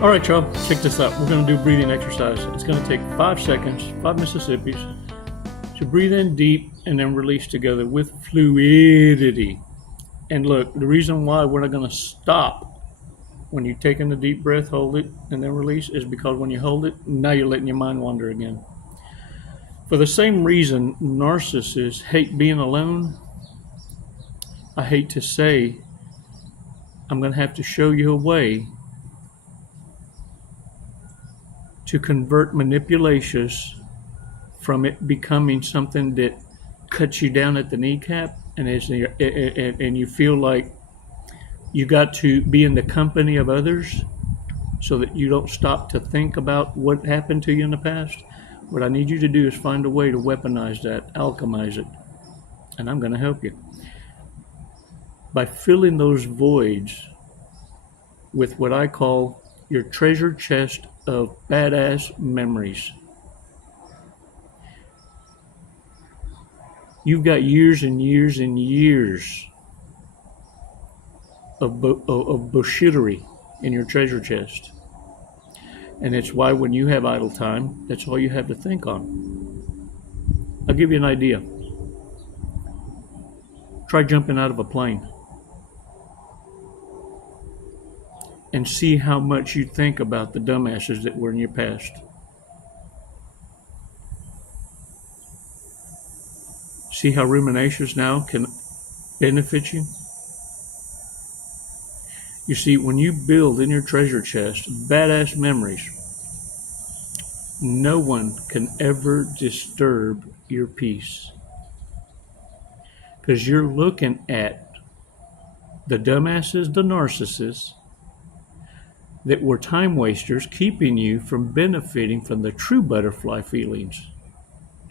All right, y'all, check this out. We're going to do a breathing exercise. It's going to take 5 seconds, 5 Mississippis, to breathe in deep and then release together with fluidity. And look, the reason why we're not going to stop when you take in a deep breath, hold it, and then release is because when you hold it, now you're letting your mind wander again. For the same reason narcissists hate being alone, I hate to say, I'm going to have to show you a way to convert manipulations from it becoming something that cuts you down at the kneecap and you feel like you got to be in the company of others so that you don't stop to think about what happened to you in the past. What I need you to do is find a way to weaponize that, alchemize it, and I'm going to help you. By filling those voids with what I call your treasure chest of badass memories. You've got years and years and years of bullshittery in your treasure chest. And it's why when you have idle time, that's all you have to think on. I'll give you an idea. Try jumping out of a plane and see how much you think about the dumbasses that were in your past. See how ruminations now can benefit you? You see, when you build in your treasure chest badass memories, no one can ever disturb your peace. Because you're looking at the dumbasses, the narcissists, that were time wasters, keeping you from benefiting from the true butterfly feelings,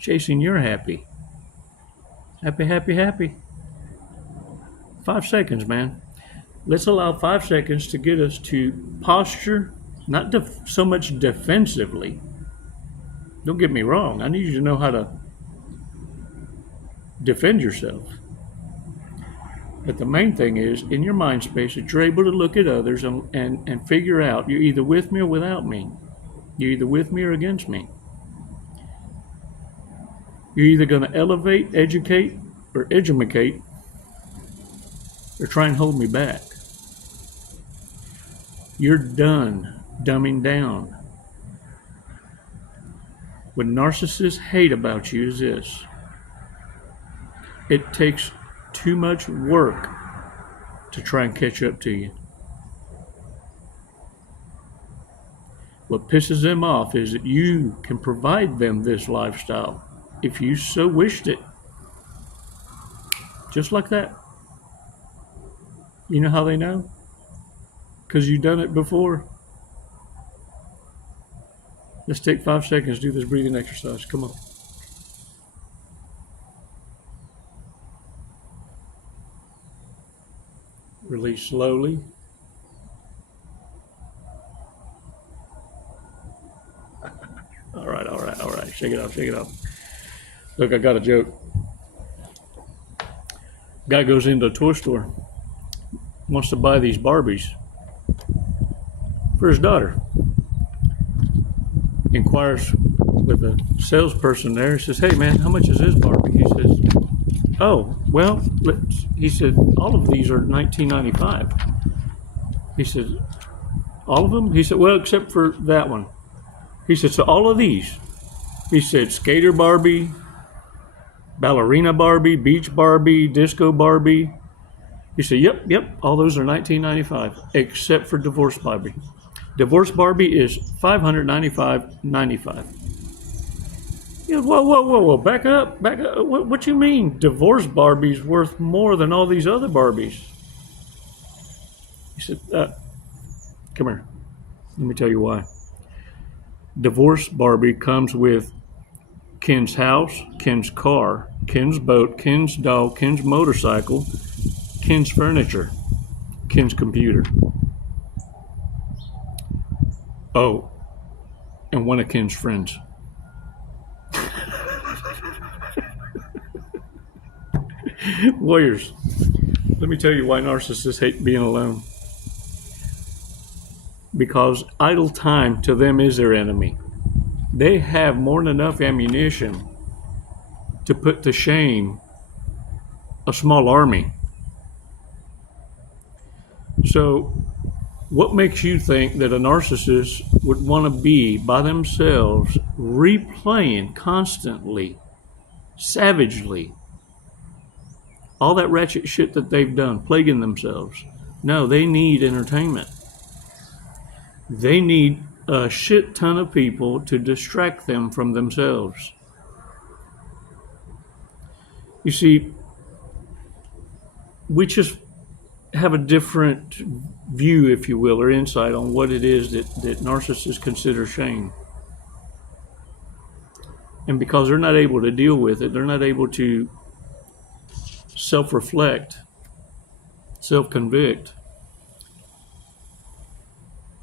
chasing your happy. Happy, happy, happy. 5 seconds, man. Let's allow 5 seconds to get us to posture, not so much defensively. Don't get me wrong. I need you to know how to defend yourself. But the main thing is, in your mind space, that you're able to look at others and figure out you're either with me or without me. You're either with me or against me. You're either going to elevate, educate, or edumacate, or try and hold me back. You're done dumbing down. What narcissists hate about you is this. It takes too much work to try and catch up to you. What pisses them off is that you can provide them this lifestyle if you so wished it. Just like that. You know how they know? Because you've done it before. Let's take 5 seconds to do this breathing exercise. Come on. Release slowly. All right. Shake it off. Look, I got a joke. Guy goes into a toy store, wants to buy these Barbies for his daughter. Inquires with a salesperson there. He says, "Hey man, how much is this Barbie?" He says, "Oh, well," he said, "all of these are $19.95. He said, "All of them?" He said, "Well, except for that one." He said, "So all of these?" He said, "Skater Barbie, ballerina Barbie, beach Barbie, disco Barbie." He said, Yep, all those are $19.95, except for divorce Barbie. Divorce Barbie is $595.95. You know, whoa, back up. What you mean divorce Barbie's worth more than all these other Barbies? He said, come here. Let me tell you why. Divorce Barbie comes with Ken's house, Ken's car, Ken's boat, Ken's dog, Ken's motorcycle, Ken's furniture, Ken's computer. Oh, and one of Ken's friends. Warriors, let me tell you why narcissists hate being alone. because idle time to them is their enemy. They have more than enough ammunition to put to shame a small army. So, what makes you think that a narcissist would want to be by themselves, replaying constantly, savagely, all that ratchet shit that they've done, plaguing themselves? No, they need entertainment. They need a shit ton of people to distract them from themselves. You see, we just have a different view, if you will, or insight on what it is that narcissists consider shame. And because they're not able to deal with it, they're not able to self-reflect, self-convict,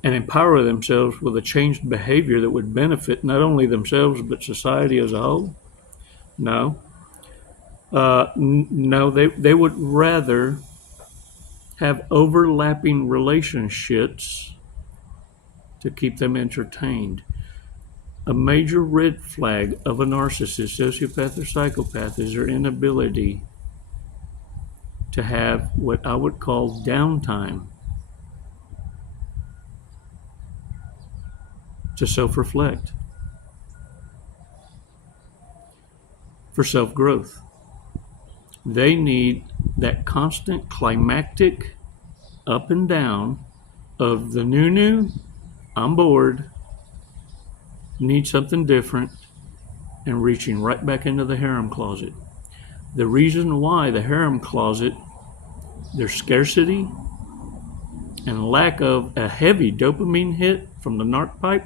and empower themselves with a changed behavior that would benefit not only themselves but society as a whole. No. No, they would rather have overlapping relationships to keep them entertained. A major red flag of a narcissist, sociopath, or psychopath is their inability to have what I would call downtime to self-reflect, for self-growth. They need that constant climactic up and down of the new, I'm bored, need something different, and reaching right back into the harem closet. The reason why the harem closet, there's scarcity and lack of a heavy dopamine hit from the narc pipe,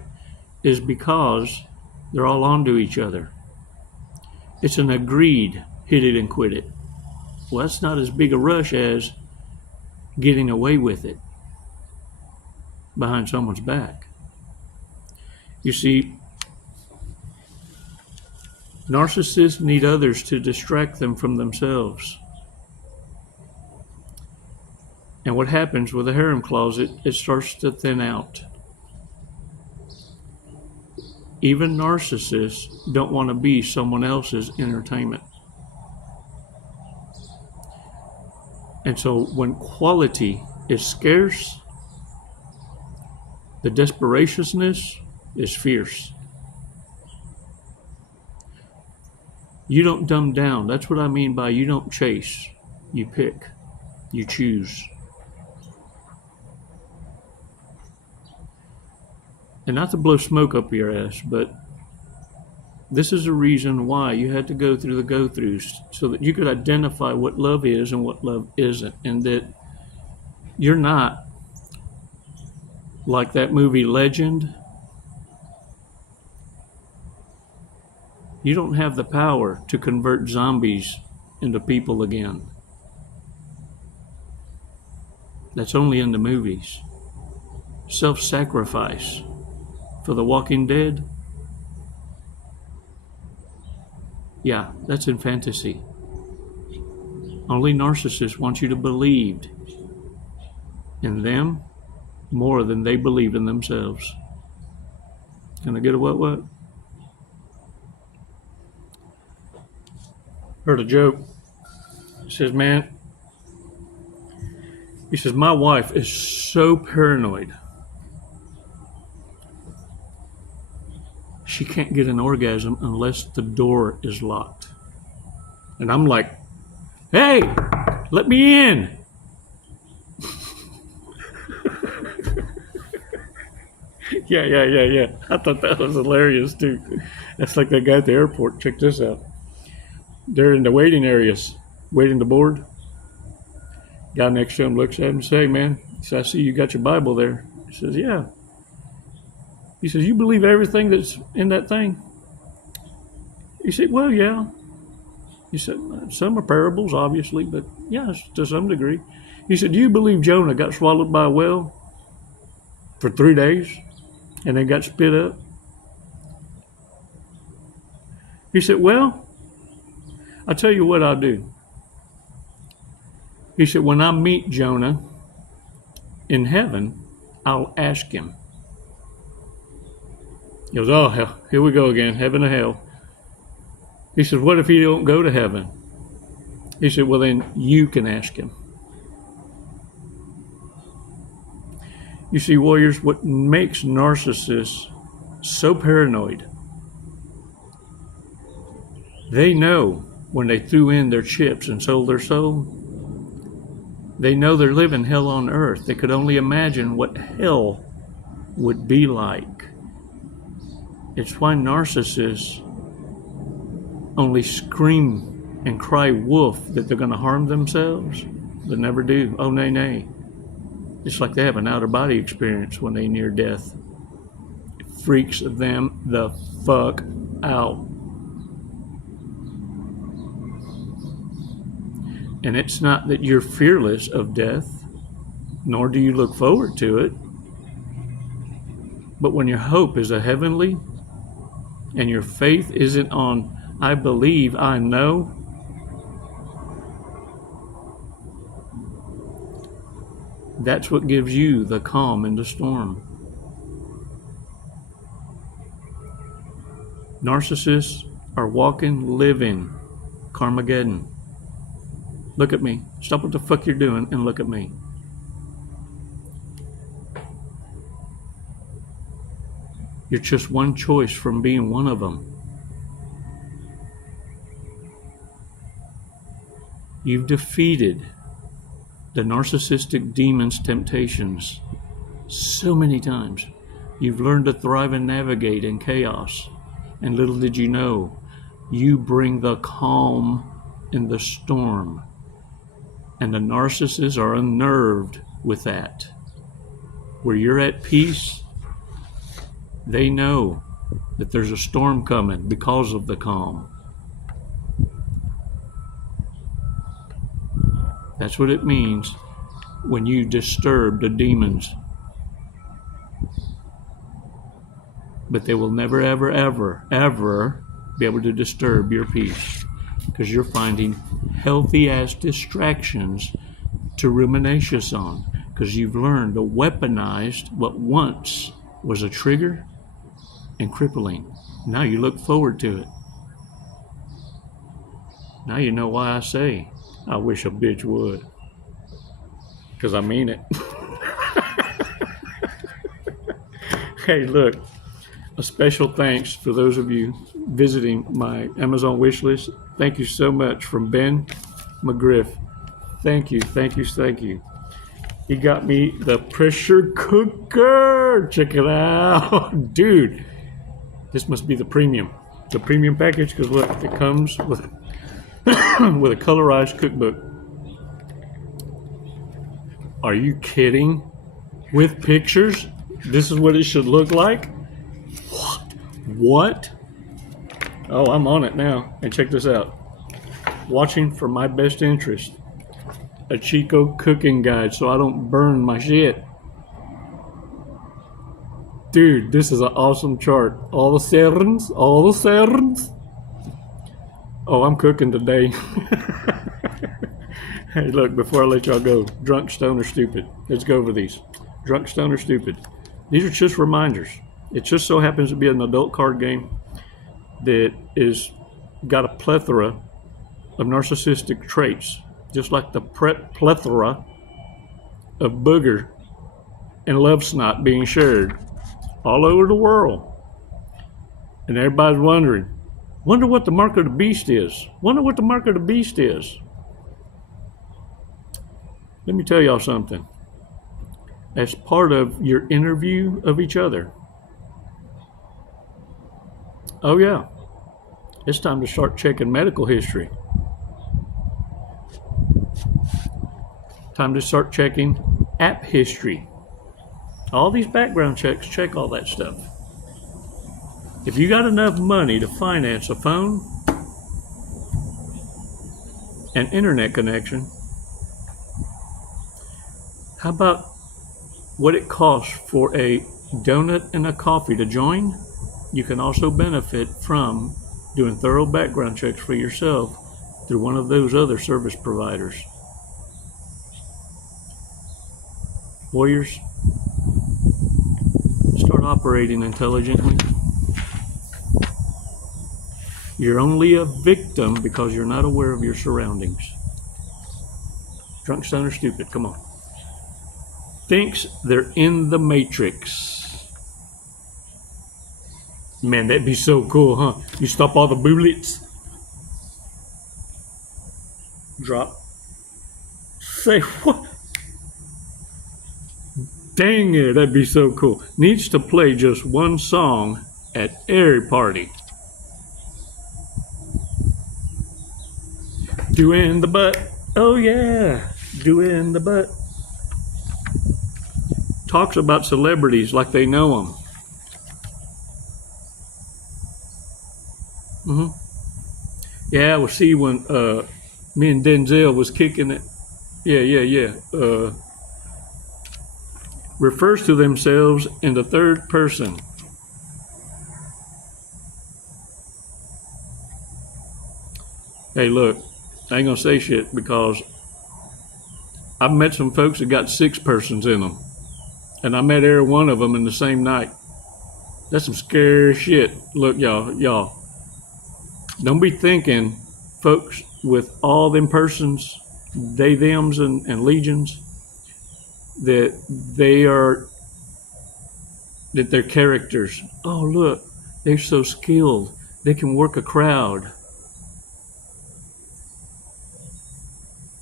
is because they're all onto each other. It's an agreed hit it and quit it. Well, that's not as big a rush as getting away with it behind someone's back. You see, narcissists need others to distract them from themselves. And what happens with a harem closet, it starts to thin out. Even narcissists don't want to be someone else's entertainment. And so when quality is scarce, the desperatiousness is fierce. You don't dumb down. That's what I mean by you don't chase. You pick. You choose. And not to blow smoke up your ass, but this is a reason why you had to go through the go-throughs so that you could identify what love is and what love isn't, and that you're not like that movie Legend. You don't have the power to convert zombies into people again. That's only in the movies. Self-sacrifice for the Walking Dead, yeah, that's in fantasy. Only narcissists want you to believe in them more than they believe in themselves. Can I get a what? Heard a joke. He says, man, he says, my wife is so paranoid. She can't get an orgasm unless the door is locked. And I'm like, hey, let me in. Yeah. I thought that was hilarious too. That's like that guy at the airport. Check this out. They're in the waiting areas, waiting to board. Guy next to him looks at him and says, hey man, he says, I see you got your Bible there. He says, yeah. He says, you believe everything that's in that thing? He said, well, yeah. He said, some are parables, obviously, but yeah, to some degree. He said, do you believe Jonah got swallowed by a whale for 3 days and then got spit up? He said, well, I'll tell you what I'll do. He said, when I meet Jonah in heaven, I'll ask him. He goes, oh, hell, here we go again, heaven or hell. He says, what if he don't go to heaven? He said, well, then you can ask him. You see, warriors, what makes narcissists so paranoid, they know when they threw in their chips and sold their soul, they know they're living hell on earth. They could only imagine what hell would be like. It's why narcissists only scream and cry wolf that they're going to harm themselves. They never do. Oh, nay, nay. It's like they have an outer-body experience when they near death. It freaks them the fuck out. And it's not that you're fearless of death, nor do you look forward to it. But when your hope is a heavenly, and your faith isn't on, I believe, I know, that's what gives you the calm in the storm. Narcissists are walking, living Carmageddon. Look at me. Stop what the fuck you're doing and look at me. You're just one choice from being one of them. You've defeated the narcissistic demon's temptations so many times. You've learned to thrive and navigate in chaos. And little did you know, you bring the calm in the storm. And the narcissists are unnerved with that. Where you're at peace, they know that there's a storm coming because of the calm. That's what it means when you disturb the demons. But they will never, ever, ever, ever be able to disturb your peace, because you're finding healthy-ass distractions to ruminations on, because you've learned to weaponize what once was a trigger and crippling. Now you look forward to it. Now you know why I say, I wish a bitch would. Because I mean it. Hey, look, a special thanks for those of you visiting my Amazon wish list. Thank you so much from Ben McGriff. Thank you, thank you, thank you. He got me the pressure cooker. Check it out. Dude, this must be the premium package, because look, it comes with with a colorized cookbook. Are you kidding? With pictures? This is what it should look like? What? Oh, I'm on it now. And check this out. Watching for my best interest. A Chico cooking guide so I don't burn my shit. Dude, this is an awesome chart. All the serrans. Oh, I'm cooking today. Hey, look, before I let y'all go, drunk, stone, or stupid. Let's go over these. Drunk, stone, or stupid. These are just reminders. It just so happens to be an adult card game that is got a plethora of narcissistic traits, just like the plethora of booger and love snot being shared all over the world. And everybody's wonder what the mark of the beast is. Wonder what the mark of the beast is. Let me tell y'all something. As part of your interview of each other, oh yeah, it's time to start checking medical history. Time to start checking app history. All these background checks, check all that stuff. If you got enough money to finance a phone, an internet connection, how about what it costs for a donut and a coffee to join? You can also benefit from doing thorough background checks for yourself through one of those other service providers. Warriors, Start operating intelligently. You're only a victim because you're not aware of your surroundings. Drunk, stoned, or stupid, come on. Thinks they're in the Matrix. Man, that'd be so cool, huh? You stop all the bullets. Drop. Say what? Dang it, that'd be so cool. Needs to play just one song at every party. Doing the butt. Oh yeah, doing the butt. Talks about celebrities like they know them. Yeah, we'll see when me and Denzel was kicking it. Yeah. Refers to themselves in the third person. Hey, look, I ain't gonna say shit because I've met some folks that got 6 persons in them, and I met every one of them in the same night. That's some scary shit. Look, y'all, don't be thinking, folks with all them persons, they, thems, and legions, that they're characters. Oh, look, they're so skilled. They can work a crowd.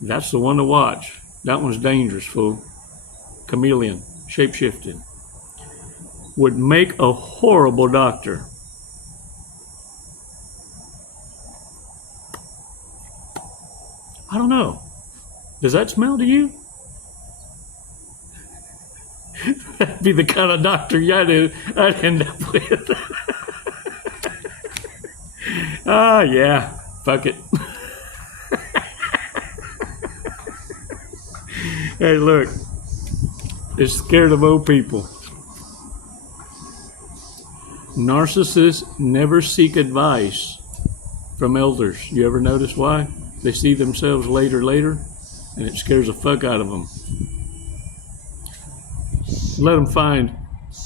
That's the one to watch. That one's dangerous, fool. Chameleon, shape-shifted. Would make a horrible doctor. I don't know. Does that smell to you? That'd be the kind of doctor I'd end up with. Yeah. Fuck it. Hey, look. They're scared of old people. Narcissists never seek advice from elders. You ever notice why? They see themselves later, and it scares the fuck out of them. Let them find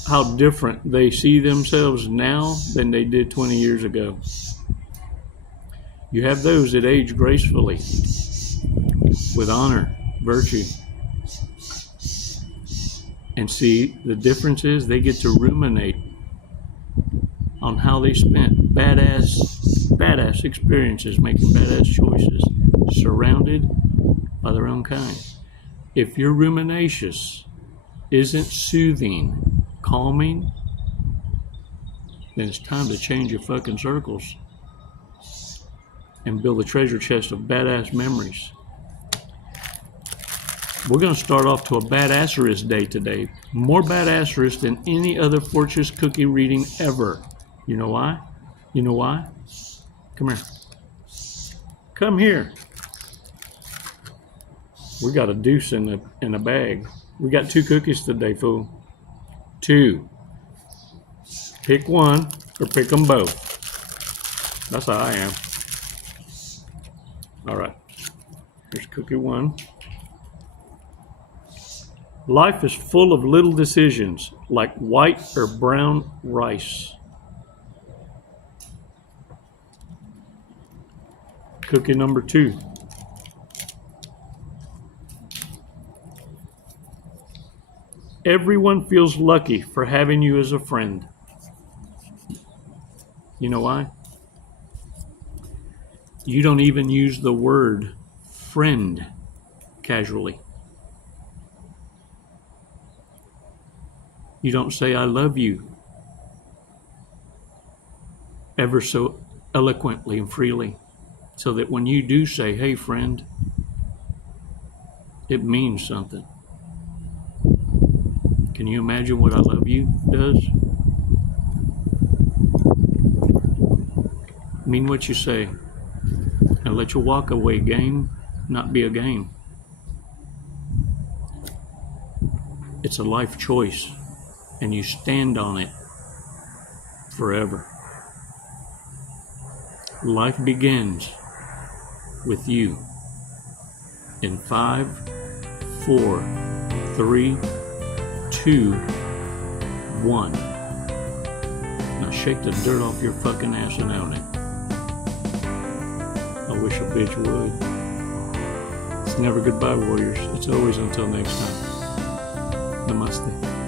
how different they see themselves now than they did 20 years ago. You have those that age gracefully, with honor, virtue. And see, the difference is they get to ruminate on how they spent badass experiences, making badass choices, surrounded by their own kind. If your ruminations isn't soothing, calming, then it's time to change your fucking circles and build a treasure chest of badass memories. We're going to start off to a badasserist day today. More badasserist than any other fortune cookie reading ever. You know why? You know why? Come here. Come here. We got a deuce in a bag. We got 2 cookies today, fool. 2. Pick one or pick them both. That's how I am. All right. Here's cookie 1. Life is full of little decisions, like white or brown rice. Cookie number 2. Everyone feels lucky for having you as a friend. You know why? You don't even use the word friend casually. You don't say, I love you, ever so eloquently and freely, so that when you do say, hey, friend, it means something. Can you imagine what I love you does? Mean what you say, and let your walk away game not be a game. It's a life choice, and you stand on it forever. Life begins with you in 5, 4, 3, 2, one. Now shake the dirt off your fucking ass and own it. I wish a bitch would. It's never goodbye, warriors. It's always until next time. Namaste.